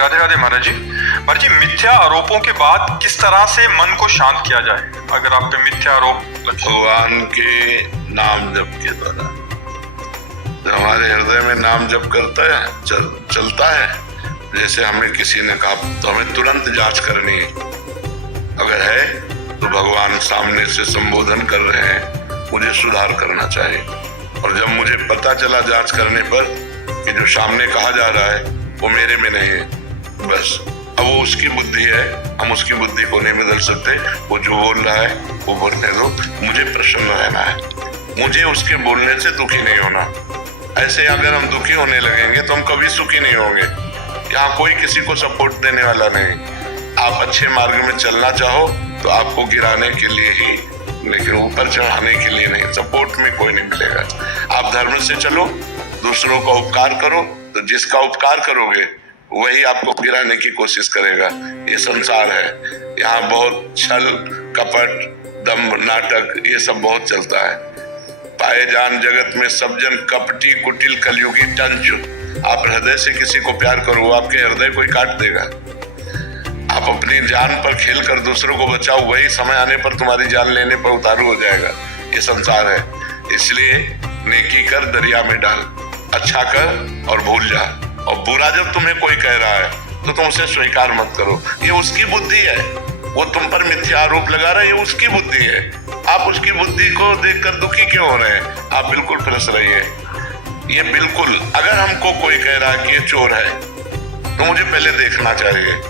राधे राधे महाराज जी। महाराज जी, मिथ्या आरोपों के बाद किस तरह से मन को शांत किया जाए? अगर आप पे मिथ्या आरोप भगवान के नाम जप के द्वारा जब हमारे हृदय में नाम जप करता है चलता है, जैसे हमें किसी ने कहा तो हमें तुरंत जांच करनी है। अगर है तो भगवान सामने से संबोधन कर रहे हैं, मुझे सुधार करना चाहिए। और जब मुझे पता चला जांच करने पर कि जो सामने कहा जा रहा है वो मेरे में नहीं है, बस अब वो उसकी बुद्धि है, हम उसकी बुद्धि को नहीं बदल सकते। वो जो बोल रहा है वो बोलने दो, मुझे प्रसन्न रहना है, मुझे उसके बोलने से दुखी नहीं होना। ऐसे अगर हम दुखी होने लगेंगे तो हम कभी सुखी नहीं होंगे। यहाँ कोई किसी को सपोर्ट देने वाला नहीं। आप अच्छे मार्ग में चलना चाहो तो आपको गिराने के लिए ही, लेकिन ऊपर चढ़ाने के लिए नहीं। सपोर्ट में कोई नहीं मिलेगा। आप धर्म से चलो, दूसरों का उपकार करो, तो जिसका उपकार करोगे वही आपको गिराने की कोशिश करेगा। ये संसार है, यहाँ बहुत छल कपट दम्भ नाटक ये सब बहुत चलता है। पाए जान जगत में सब जन कपटी कुटिल कलयुगी टंच। आप हृदय से किसी को प्यार करो, वो आपके हृदय को ही काट देगा। आप अपनी जान पर खेल कर दूसरों को बचाओ, वही समय आने पर तुम्हारी जान लेने पर उतारू हो जाएगा। ये संसार है, इसलिए नेकी कर दरिया में डाल, अच्छा कर और भूल जा। और बुरा जब तुम्हें कोई कह रहा है तो तुम उसे स्वीकार मत करो। ये उसकी बुद्धि है, वो तुम पर मिथ्या आरोप लगा रहा है, ये उसकी बुद्धि है। आप उसकी बुद्धि को देखकर दुखी क्यों हो रहे हैं? आप बिल्कुल फ्रेश रहिए। ये बिल्कुल, अगर हमको कोई कह रहा है कि ये चोर है तो मुझे पहले देखना चाहिए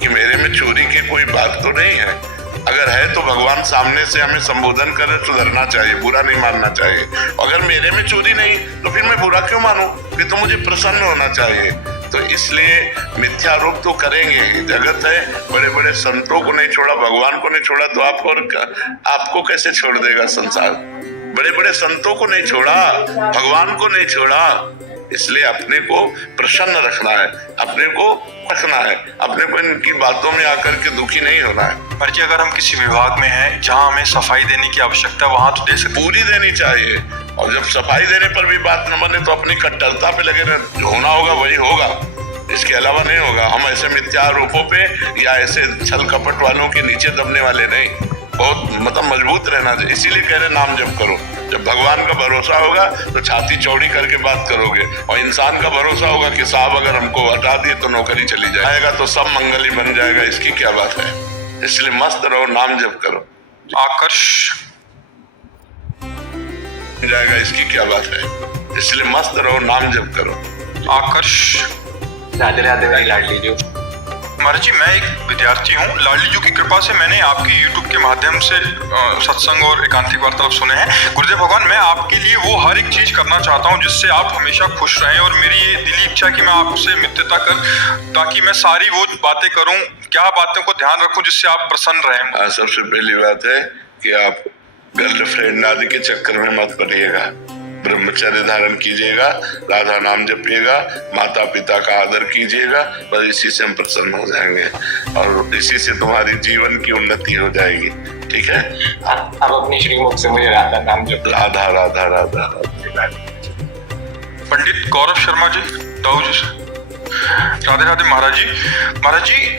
कि मेरे में चोरी की कोई बात तो नहीं है। अगर है तो भगवान सामने से हमें संबोधन करे, सुधरना चाहिए, बुरा नहीं मानना चाहिए। अगर मेरे में चोरी नहीं तो फिर मैं बुरा क्यों मानूं? फिर तो मुझे प्रसन्न होना चाहिए। तो इसलिए मिथ्यारोप तो करेंगे ही। जगत है, बड़े बड़े संतों को नहीं छोड़ा, भगवान को नहीं छोड़ा तो आपको कैसे छोड़ देगा संसार? बड़े बड़े संतों को नहीं छोड़ा, भगवान को नहीं छोड़ा। इसलिए अपने को प्रसन्न रखना है, अपने को रखना है, अपने को इनकी बातों में आकर के दुखी नहीं होना है। पर जी, अगर हम किसी विभाग में हैं जहां हमें सफाई देने की आवश्यकता, वहां तो दे सकते, पूरी देनी चाहिए। और जब सफाई देने पर भी बात न बने तो अपनी कट्टरता पे लगे रहे, जो होना होगा वही होगा, इसके अलावा नहीं होगा। हम ऐसे मिथ्या आरोपों पे या ऐसे छल कपट वालों के नीचे दबने वाले नहीं, बहुत मतलब मजबूत रहना चाहिए। इसीलिए कह रहे नाम जप करो। जब भगवान का भरोसा होगा तो छाती चौड़ी करके बात करोगे, और इंसान का भरोसा होगा कि साहब अगर हमको हटा दिए तो नौकरी चली जाएगा, तो सब मंगल ही बन जाएगा, इसकी क्या बात है। इसलिए मस्त रहो, नाम जप करो, आकर्ष जाएगा, इसकी क्या बात है। इसलिए मस्त रहो, नाम जप करो, आकर्ष। राधे राधे भाई लाडली जी। महाराज जी, मैं एक विद्यार्थी हूँ। लाडली जी की कृपा से मैंने आपकी YouTube के माध्यम से सत्संग और एकांतिक वार्तालाप सुने हैं। गुरुदेव भगवान, मैं आपके लिए वो हर एक चीज करना चाहता हूँ जिससे आप हमेशा खुश रहें, और मेरी ये दिली इच्छा कि मैं आपसे मित्रता कर, ताकि मैं सारी वो बातें करूँ, क्या बातों को ध्यान रखूँ जिससे आप प्रसन्न रहें। सबसे पहली बात है कि आप गर्लफ्रेंड आदि के चक्कर में मत पड़िएगा, ब्रह्मचर्य धारण कीजिएगा, राधा नाम जपिएगा, माता पिता का आदर कीजिएगा, बस इसी से हम प्रसन्न हो जाएंगे और इसी से तुम्हारी जीवन की उन्नति हो जाएगी। ठीक है, आप अपनी श्रीमुख से मुझे राधा नाम जप। राधा राधा राधा। पंडित गौरव शर्मा जी, दाऊ जी से। राधे राधे महाराज जी। महाराज जी,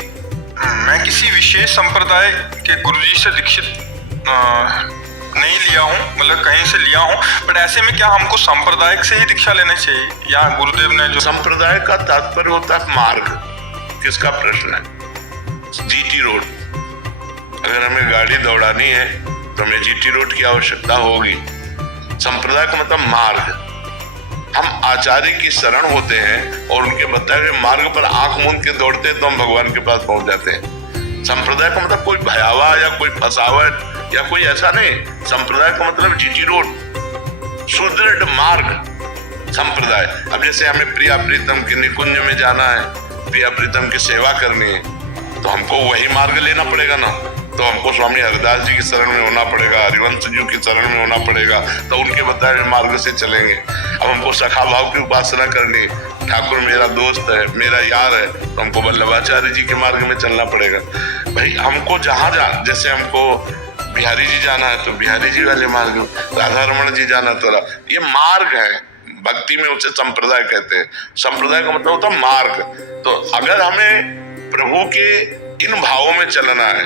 मैं किसी विशेष संप्रदाय के गुरुजी से दीक्षित नहीं लिया हूँ, मतलब कहीं से लिया हूँ, बट ऐसे में क्या हमको सांप्रदायिक से ही दीक्षा लेनी चाहिए, या गुरुदेव ने जो संप्रदाय का तात्पर्य होता है मार्ग। किसका प्रश्न है? GT road. अगर हमें गाड़ी दौड़ानी है तो हमें जीटी रोड की आवश्यकता होगी। संप्रदाय का मतलब मार्ग। हम आचार्य की शरण होते हैं और उनके बताए हुए मार्ग पर आंख मूंद के दौड़ते हैं तो हम भगवान के पास पहुंच जाते हैं। संप्रदाय का मतलब कोई भयावा या कोई फसावट या कोई ऐसा नहीं। संप्रदाय का मतलब जीटी रोड, सुदृढ़ मार्ग। संप्रदाय। अब जैसे हमें प्रिया प्रीतम के निकुंज में जाना है, प्रिया प्रीतम की सेवा करनी है, तो हमको वही मार्ग लेना पड़ेगा ना। तो हमको स्वामी हरिदास जी की शरण में होना पड़ेगा, हरिवंश जी की शरण में होना पड़ेगा, तो उनके बताए हुए मार्ग से चलेंगे। अब हमको सखा भाव की उपासना करनी, ठाकुर मेरा दोस्त है, मेरा यार है, तो हमको वल्लभाचार्य जी के मार्ग में चलना पड़ेगा। भाई हमको जहाँ जैसे हमको बिहारी जी जाना है तो बिहारी जी वाले मार्ग, राधा रमण जी जाना तो ये मार्ग है। भक्ति में उसे संप्रदाय कहते हैं। संप्रदाय का मतलब होता है मार्ग। तो अगर हमें प्रभु के इन भावों में चलना है,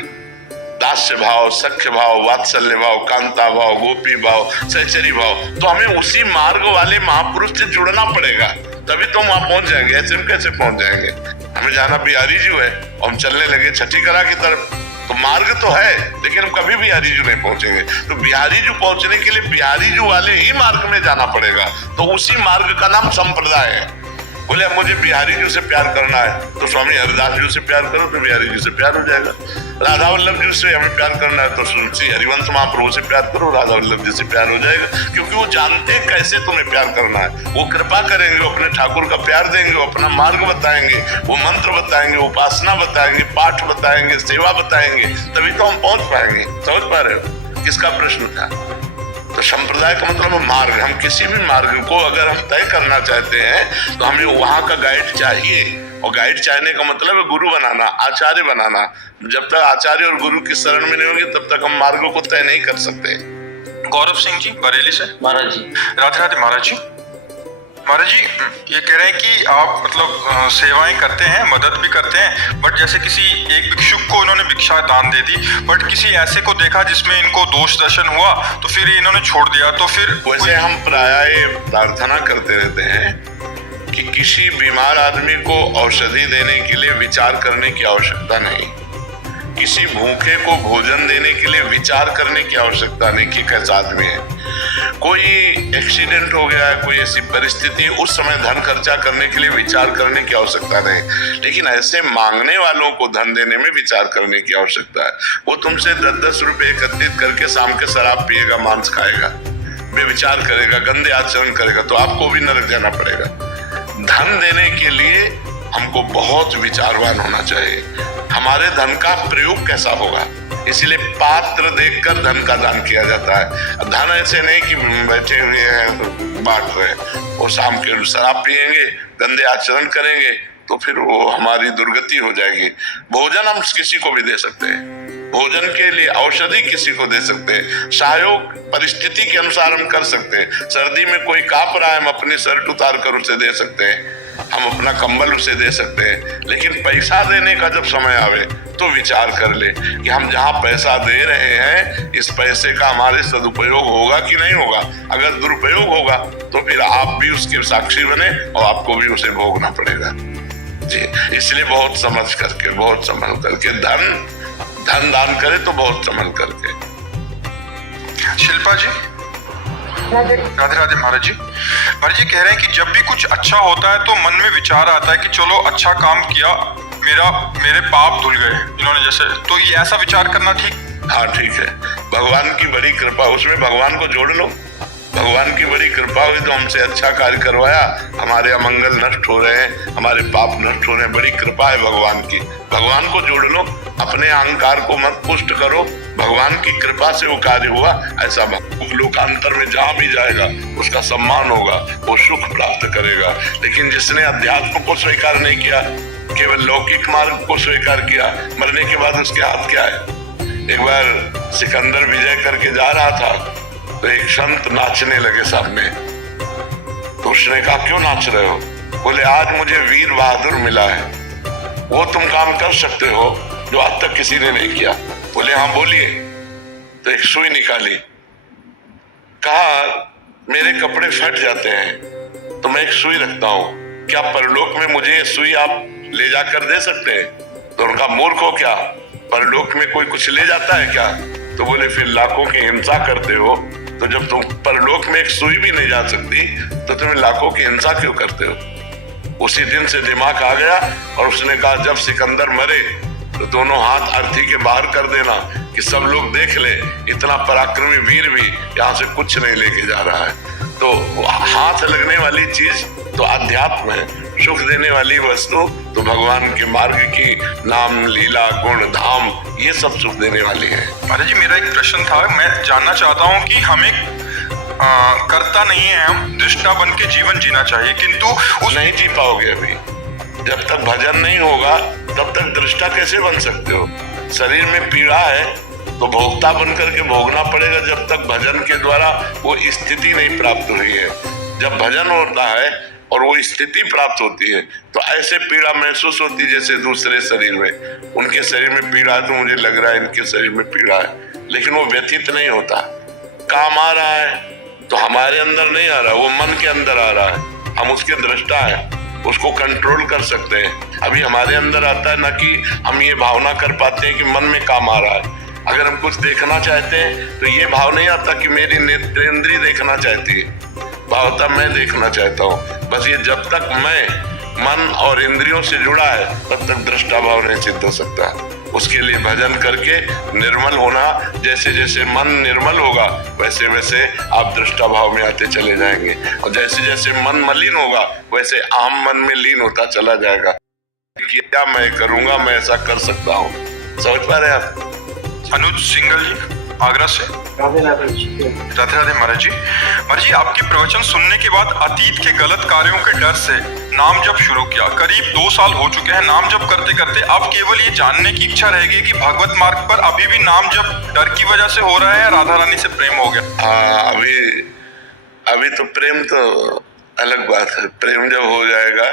दास्य भाव, सख्य भाव, वात्सल्य भाव, कांता भाव, गोपी भाव, सहचरी भाव, तो हमें उसी मार्ग वाले महापुरुष से जुड़ना पड़ेगा, तभी तो वहां पहुंच जाएंगे। ऐसे में कैसे पहुंच जाएंगे? हमें जाना बिहारी जी है और हम चलने लगे छठी कला की तरफ, तो मार्ग तो है लेकिन हम कभी बिहारी जी नहीं पहुंचेंगे। तो बिहारी जी पहुंचने के लिए बिहारी जी वाले ही मार्ग में जाना पड़ेगा। तो उसी मार्ग का नाम संप्रदाय है। बोले मुझे बिहारी जी से प्यार करना है तो स्वामी हरिदास जी से प्यार करो तो बिहारी जी से प्यार हो जाएगा। राधा वल्लभ जी से हमें प्यार करना है तो श्री हरिवंश महाप्रभु से प्यार करो, राधा वल्लभ जी से प्यार हो जाएगा। क्योंकि वो जानते हैं कैसे तुम्हें प्यार करना है, वो कृपा करेंगे, वो अपने ठाकुर का प्यार देंगे, वो अपना मार्ग बताएंगे, वो मंत्र बताएंगे, उपासना बताएंगे, पाठ बताएंगे, सेवा बताएंगे, तभी तो हम पहुंच पाएंगे। समझ पा रहे हो? किसका प्रश्न था? तो संप्रदाय का मतलब मार्ग। हम किसी भी मार्ग को अगर हम तय करना चाहते हैं तो हमें वहां का गाइड चाहिए, और गाइड चाहने का मतलब है गुरु बनाना, आचार्य बनाना। जब तक आचार्य और गुरु की शरण में नहीं होंगे तब तक हम मार्ग को तय नहीं कर सकते। गौरव सिंह जी बरेली से। महाराज जी राधे राधे महाराज जी। महाराज जी ये कह रहे हैं कि आप मतलब सेवाएं करते हैं, मदद भी करते हैं, बट जैसे किसी एक भिक्षुक को इन्होंने भिक्षा दान दे दी, बट किसी ऐसे को देखा जिसमें इनको दोष दर्शन हुआ तो फिर इन्होंने छोड़ दिया, तो फिर वैसे हम प्रायः प्रार्थना करते रहते हैं कि किसी बीमार आदमी को औषधि देने के लिए विचार करने की आवश्यकता नहीं, किसी भूखे को भोजन देने के लिए विचार करने की आवश्यकता नहीं कि कैसा आदमी है। कोई एक्सीडेंट हो गया है, कोई ऐसी परिस्थिति, उस समय धन खर्चा करने के लिए विचार करने की आवश्यकता नहीं, लेकिन ऐसे मांगने वालों को धन देने में विचार करने की आवश्यकता है। वो तुमसे 10-10 रुपए एकत्रित करके शाम के शराब पिएगा, मांस खाएगा, बेविचार करेगा, गंदे आचरण करेगा, तो आपको भी नरक जाना पड़ेगा। धन देने के लिए हमको बहुत विचारवान होना चाहिए, हमारे धन का प्रयोग कैसा होगा, इसलिए पात्र देखकर धन का दान किया जाता है। धन ऐसे नहीं कि बैठे हुए हैं बांट रहे, और शाम के शराब पिएंगे, गंदे आचरण करेंगे, तो फिर वो हमारी दुर्गति हो जाएगी। भोजन हम किसी को भी दे सकते हैं, भोजन के लिए औषधि किसी को दे सकते हैं, सहयोग परिस्थिति के अनुसार हम कर सकते हैं। सर्दी में कोई कांप रहा है, हम अपनी शर्ट उतार कर उसे दे सकते हैं, हम अपना कंबल उसे दे सकते हैं। लेकिन पैसा देने का जब समय आवे तो विचार कर ले कि हम जहाँ पैसा दे रहे हैं इस पैसे का हमारे सदुपयोग होगा कि नहीं होगा। अगर दुरुपयोग होगा तो फिर आप भी उसके साक्षी बने और आपको भी उसे भोगना पड़ेगा जी। इसलिए बहुत समझ करके, बहुत संभल करके धन दान करे तो बहुत संभल करके। शिल्पा जी राधे राधे महाराज जी। महाराज जी कह रहे हैं कि जब भी कुछ अच्छा होता है तो मन में विचार आता है कि चलो अच्छा काम किया, मेरे पाप धुल गए इन्होंने जैसे, तो ये ऐसा विचार करना ठीक? हाँ ठीक है, भगवान की बड़ी कृपा, उसमें भगवान को जोड़ लो। भगवान की बड़ी कृपा हुई तो हमसे अच्छा कार्य करवाया, हमारे अमंगल नष्ट हो रहे हैं, हमारे पाप नष्ट हो रहे हैं, बड़ी कृपा है भगवान की। भगवान को जोड़ लो, अपने अहंकार को मत पुष्ट करो, भगवान की कृपा से वो कार्य हुआ। ऐसा लोकांतर में जहाँ भी जाएगा उसका सम्मान होगा, वो सुख प्राप्त करेगा। लेकिन जिसने अध्यात्म को स्वीकार नहीं किया, केवल लौकिक मार्ग को स्वीकार किया, मरने के बाद उसके हाथ क्या है। एक बार सिकंदर विजय करके जा रहा था तो एक संत नाचने लगे सामने, तो उसने कहा क्यों नाच रहे हो? बोले आज मुझे वीर बहादुर मिला है, वो तुम काम कर सकते हो जो आज तक किसी ने नहीं किया। बोले हाँ बोलिए। तो एक सुई निकाली, कहा मेरे कपड़े फट जाते हैं तो मैं एक सुई रखता हूँ, क्या परलोक में मुझे ये सुई आप ले जाकर दे सकते हैं? तो उनका मूर्ख हो क्या, परलोक में कोई कुछ ले जाता है क्या? तो बोले फिर लाखों की हिंसा करते हो, तो जब तुम परलोक में एक सुई भी नहीं जा सकती तो तुम्हें लाखों की हिंसा क्यों करते हो? उसी दिन से दिमाग आ गया और उसने कहा जब सिकंदर मरे तो दोनों हाथ अर्थी के बाहर कर देना कि सब लोग देख ले, इतना पराक्रमी वीर भी यहाँ से कुछ नहीं लेके जा रहा है। तो हाथ लगने वाली चीज तो अध्यात्म है, सुख देने वाली वस्तु तो भगवान के मार्ग की नाम, लीला, गुण, धाम, ये सब सुख देने वाली है। महाराज जी मेरा एक प्रश्न था, मैं जानना चाहता हूँ कि हमें करता नहीं है, हम दृष्टा बन के जीवन जीना चाहिए, किंतु उस नहीं जी पाओगे अभी। जब तक भजन नहीं होगा तब तक दृष्टा कैसे बन सकते हो? शरीर में पीड़ा है तो भोक्ता बन करके भोगना पड़ेगा जब तक भजन के द्वारा वो स्थिति नहीं प्राप्त हुई है। जब भजन होता है और वो स्थिति प्राप्त होती है तो ऐसे पीड़ा महसूस होती है जैसे दूसरे शरीर में। उनके शरीर में पीड़ा है तो मुझे लग रहा है इनके शरीर में पीड़ा है, लेकिन वो व्यथित नहीं होता। काम आ रहा है तो हमारे अंदर नहीं आ रहा, वो मन के अंदर आ रहा है, हम उसके दृष्टा हैं, उसको कंट्रोल कर सकते हैं। अभी हमारे अंदर आता है ना कि हम ये भावना कर पाते हैं कि मन में काम आ रहा है। अगर हम कुछ देखना चाहते हैं तो ये भाव नहीं आता कि मेरी नेत्रेंद्रिय देखना चाहती है, भाव होता मैं देखना चाहता हूँ। बस ये जब तक मैं मन और इंद्रियों से जुड़ा है तब तक दृष्टा भाव नहीं सिद्ध हो सकता। उसके लिए भजन करके निर्मल होना, जैसे जैसे मन निर्मल होगा वैसे वैसे आप दृष्टा भाव में आते चले जाएंगे, और जैसे जैसे मन मलिन होगा वैसे अहम मन में लीन होता चला जाएगा। क्या मैं करूंगा, मैं ऐसा कर सकता हूँ। समझ पा रहे हैं आप? अनुज सिंगल जी आगरा से। राधे राधे। राधे राधे महाराज जी। महाराज जी आपके प्रवचन सुनने के बाद अतीत के गलत कार्यों के डर से नाम जप शुरू किया। करीब 2 साल हो चुके हैं नाम जप करते करते। अब केवल ये जानने की इच्छा रहेगी कि भगवत मार्ग पर अभी भी नाम जप डर की वजह से हो रहा है या राधा रानी से प्रेम हो गया? हाँ, अभी तो प्रेम तो अलग बात है। प्रेम जब हो जाएगा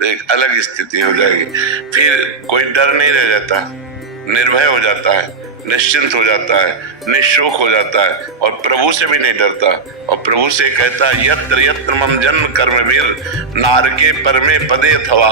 तो एक अलग स्थिति हो जाएगी, फिर कोई डर नहीं रह जाता, निर्भय हो जाता है, निश्चिंत हो जाता है, निशोक हो जाता है और प्रभु से भी नहीं डरता। और प्रभु से कहता है यत्र यत्र मम जन्म कर्म वीर नारके परमे पदे अथवा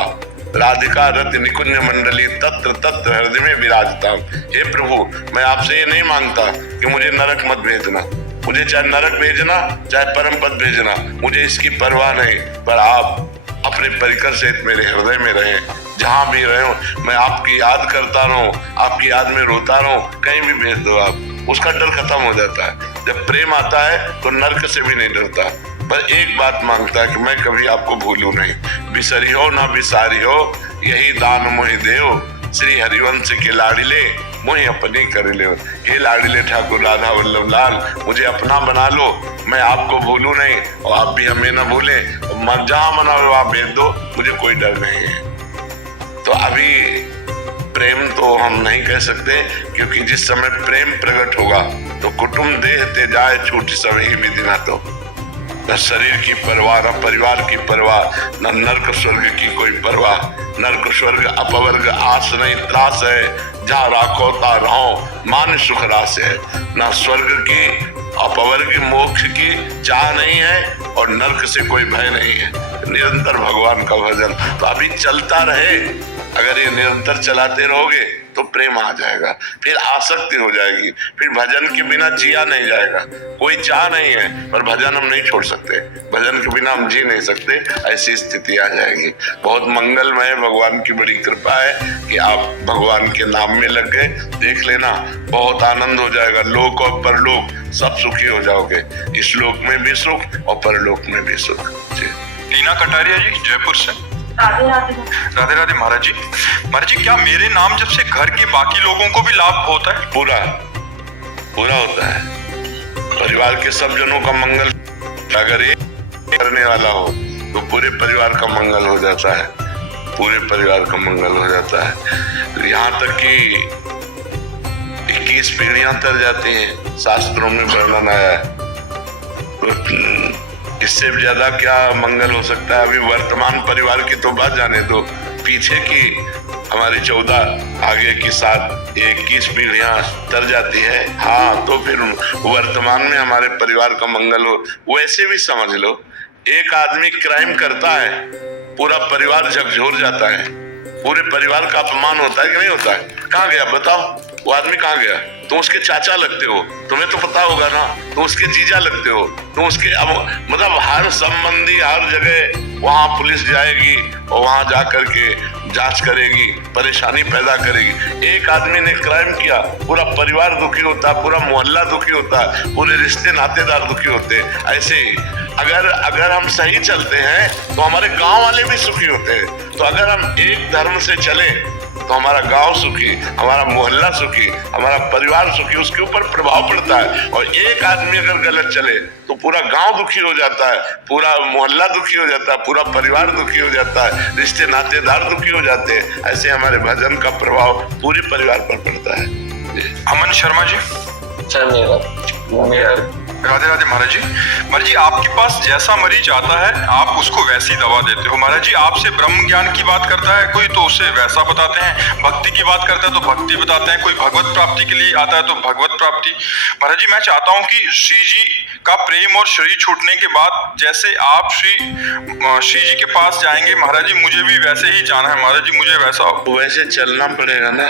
राधिका रति निकुंज मंडली तत्र तत्र हृदय में विराजता। हे प्रभु, मैं आपसे ये नहीं मांगता कि मुझे नरक मत भेजना, मुझे चाहे नरक भेजना चाहे परम पद भेजना, मुझे इसकी परवाह नहीं, पर आप अपने परिकर सहित मेरे हृदय में रहे। जहां भी रहे हो मैं आपकी याद करता रहूं, आपकी याद में रोता रहूं, कहीं भी भेज दो आप। उसका डर खत्म हो जाता है। जब प्रेम आता है तो नरक से भी नहीं डरता, पर एक बात मांगता है कि मैं कभी आपको भूलूं नहीं। बिसरी हो ना बिसारी हो, यही दान मोहि देव, श्री हरिवंश के लाडिले मुझे अपनी कर ले। हे लाडिले ठाकुर राधा वल्लभ लाल, मुझे अपना बना लो, मैं आपको भूलूं नहीं और आप भी हमें ना भूले। जहां मना वहां भेज दो, मुझे कोई डर नहीं है। तो अभी प्रेम तो हम नहीं कह सकते, क्योंकि जिस समय प्रेम प्रकट होगा तो कुटुंब देह ते जाए छूट सभी विधिना। तो न शरीर की परवाह, न परिवार की परवाह, न नरक स्वर्ग की कोई परवाह। नरक स्वर्ग अपवर्ग आस नहीं त्रास है, जहाँ राखो ता रहो मान सुख रास है। न स्वर्ग की अपवर्ग मोक्ष की चाह नहीं है और नरक से कोई भय नहीं है। निरंतर भगवान का भजन तो अभी चलता रहे। अगर ये निरंतर चलाते रहोगे तो प्रेम आ जाएगा, फिर आसक्ति हो जाएगी, फिर भजन के बिना जिया नहीं जाएगा। कोई चाह नहीं है पर भजन हम नहीं छोड़ सकते, भजन के बिना हम जी नहीं सकते, ऐसी स्थिति आ जाएगी। बहुत मंगलमय, भगवान की बड़ी कृपा है कि आप भगवान के नाम में लग गए। देख लेना, बहुत आनंद हो जाएगा। लोक और परलोक सब सुखी हो जाओगे, इस लोक में भी सुख और परलोक में भी सुख। जी लीना कटारिया जी जयपुर से। राधे राधे। राधे राधे महाराज जी। महाराज जी क्या मेरे नाम जब से घर के बाकी लोगों को भी लाभ होता है? पूरा होता है। परिवार के सब जनों का मंगल, अगर एक करने वाला हो तो पूरे परिवार का मंगल हो जाता है, पूरे परिवार का मंगल हो जाता है। यहाँ तक कि 21 पीढ़ियां तर जाती हैं, शास्त्रों में वर्णन आया है। तो इससे ज्यादा क्या मंगल हो सकता है? अभी वर्तमान परिवार की तो बात जाने दो, पीछे की हमारी 14 आगे की 7 21 पीढ़ियां तर जाती है। हाँ, तो फिर वर्तमान में हमारे परिवार का मंगल हो। वैसे भी समझ लो, एक आदमी क्राइम करता है, पूरा परिवार झकझोर जाता है, पूरे परिवार का अपमान होता है कि नहीं होता है? कहाँ गया बताओ? वो आदमी कहाँ गया? तुम उसके चाचा लगते हो, तुम्हें तो पता होगा ना, तुम उसके जीजा लगते हो, तुम उसके मतलब हर संबंधी हर जगह वहां पुलिस जाएगी और वहां जा करके जांच करेगी, परेशानी पैदा करेगी। एक आदमी ने क्राइम किया, पूरा परिवार दुखी होता है, पूरा मोहल्ला दुखी होता है, पूरे रिश्ते नातेदार दुखी होते हैं। ऐसे ही अगर हम सही चलते हैं तो हमारे गांव वाले भी सुखी होते हैं। तो अगर हम एक धर्म से चले तो हमारा गांव सुखी, हमारा मोहल्ला सुखी, हमारा परिवार सुखी, उसके ऊपर प्रभाव पड़ता है। और एक आदमी अगर गलत चले तो पूरा गांव दुखी हो जाता है, पूरा मोहल्ला दुखी हो जाता है, पूरा परिवार दुखी हो जाता है, रिश्ते नातेदार दुखी हो जाते हैं। ऐसे हमारे भजन का प्रभाव पूरे परिवार पर पड़ता है। अमन शर्मा जी, सर मेरा राधे राधे महाराज जी। महाराज जी, आपके पास जैसा मरीज आता है आप उसको वैसी दवा देते हो। महाराज जी, आपसे ब्रह्म ज्ञान की बात करता है कोई तो उसे वैसा बताते हैं, भक्ति की बात करता है तो भक्ति बताते हैं, कोई भगवत प्राप्ति के लिए आता है तो भगवत प्राप्ति। महाराज जी, मैं चाहता हूँ कि श्री जी का प्रेम और शरीर छूटने के बाद जैसे आप श्री जी के पास जाएंगे, महाराज जी मुझे भी वैसे ही जाना है। महाराज जी मुझे वैसे चलना पड़ेगा ना,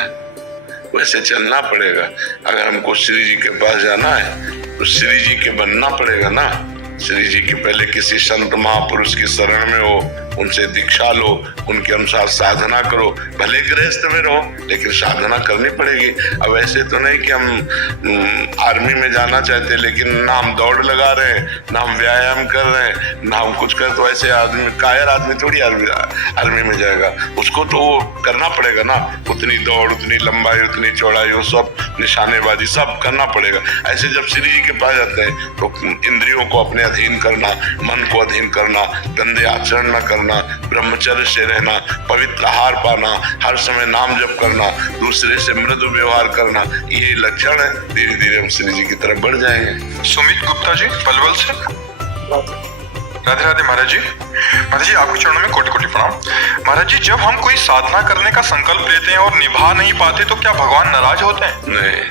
वैसे चलना पड़ेगा। अगर हमको श्री जी के पास जाना है तो श्री जी के बनना पड़ेगा ना। श्री जी के पहले किसी संत महापुरुष की शरण में हो, उनसे दीक्षा लो, उनके अनुसार साधना करो। भले गृहस्थ में रहो लेकिन साधना करनी पड़ेगी। अब ऐसे तो नहीं कि हम आर्मी में जाना चाहते लेकिन ना हम दौड़ लगा रहे हैं, ना हम व्यायाम कर रहे हैं, ना हम कुछ कर, तो ऐसे आदमी कायर आदमी थोड़ी आर्मी में जाएगा। उसको तो करना पड़ेगा ना, उतनी दौड़, उतनी लंबाई, उतनी चौड़ाई, वो सब निशानेबाजी सब करना पड़ेगा। ऐसे जब श्री जी के पास जाते हैं तो इंद्रियों को अपने अधीन करना, मन को अधीन करना, गंदे आचरण न करना, ब्रह्मचर्य से रहना, पवित्र आहार पाना, हर समय नाम जप करना, दूसरे से मृदु व्यवहार करना, ये लक्षण है। धीरे धीरे हम श्री जी की तरफ बढ़ जाएंगे। सुमित गुप्ता जी पलवल से। राधे राधे महाराज जी। महाराज जी, आपके चरणों में कोटि कोटि प्रणाम। महाराज जी, जब हम कोई साधना करने का संकल्प लेते हैं और निभा नहीं पाते तो क्या भगवान नाराज होते हैं? नहीं,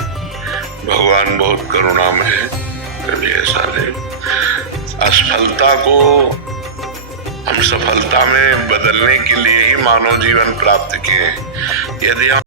भगवान बहुत करुणामय है, कभी ऐसा नहीं। असफलता को हम सफलता में बदलने के लिए ही मानव जीवन प्राप्त किए। यदि हम